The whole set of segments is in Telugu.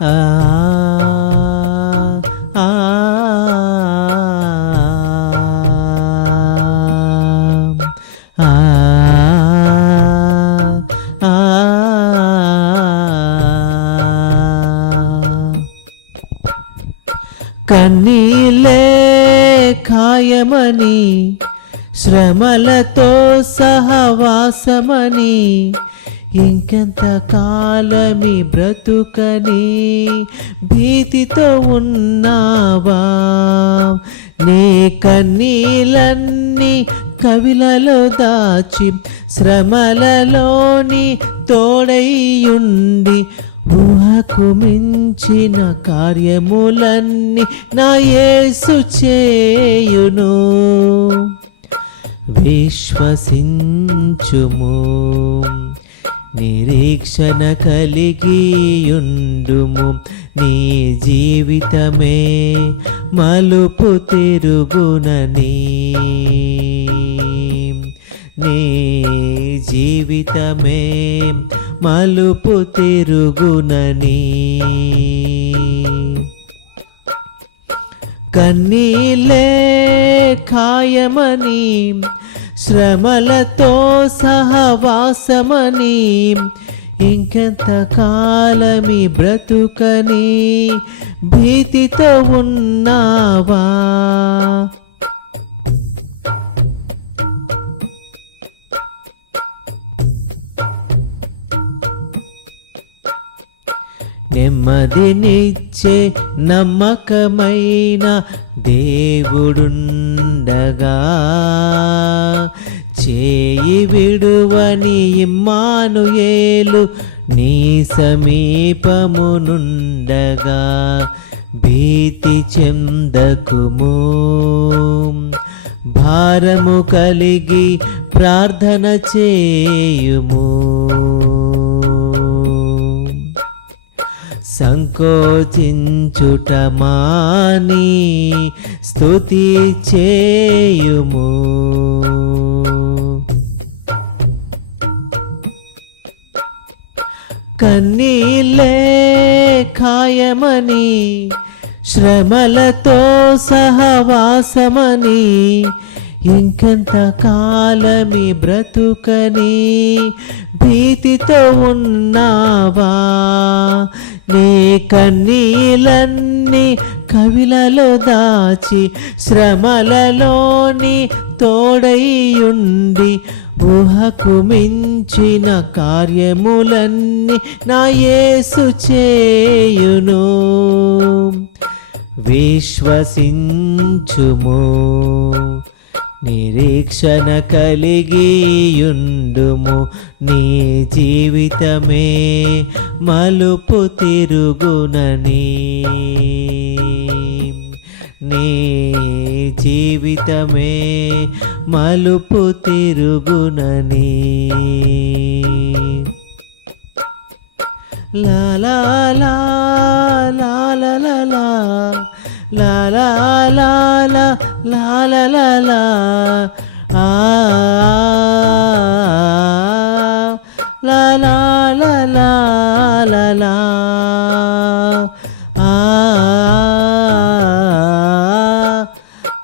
ఆ కన్నీలే ఖాయమని శ్రమలతో సహవాసమని ఇంకెంత కాలమి బ్రతుకని? భీతితో ఉన్నావా? నీ కన్నీలన్నీ కవిలలో దాచి శ్రమలలోని తోడైయుండి ఊహకు మించిన కార్యములన్నీ నా యేసు చేయును. విశ్వసించుము. నిరీక్షణ కలిగియుండుము నీ జీవితమే మలుపు తిరుగునని నీ జీవితమే మలుపు తిరుగునని కన్నీలే ఖాయమని శ్రమలతో సహవాసమని ఇంకెంత కాలమి బ్రతుకని భీతితో ఉన్నావా? నెమ్మదినిచ్చే నమ్మకమైన ఉండగా చేయి విడువని ఇమ్మానుయేలు నీ సమీపమునుండగా భీతి చెందకుము. భారము కలిగి ప్రార్థన చేయుము. సంకోచించుట మాని స్థుతి చేయుము. కన్నీలే ఖాయమని శ్రమలతో సహవాసమని ఇంకెంత కాలమి బ్రతుకని భీతితో ఉన్నావా? నీ కన్నీలన్నీ కవిలలో దాచి శ్రమలలోని తోడైయుండి ఊహకు మించిన కార్యములన్నీ నా యేసు చేయును. విశ్వసించుము. నిరీక్షణ కలిగి ఉండుము నీ జీవితమే మలుపు తిరుగునని. నీ జీవితమే మలుపు తిరుగునని. లాలా లా లా லாலா லாலலா ஆ லாலலா ஆ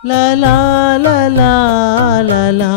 la la la la la la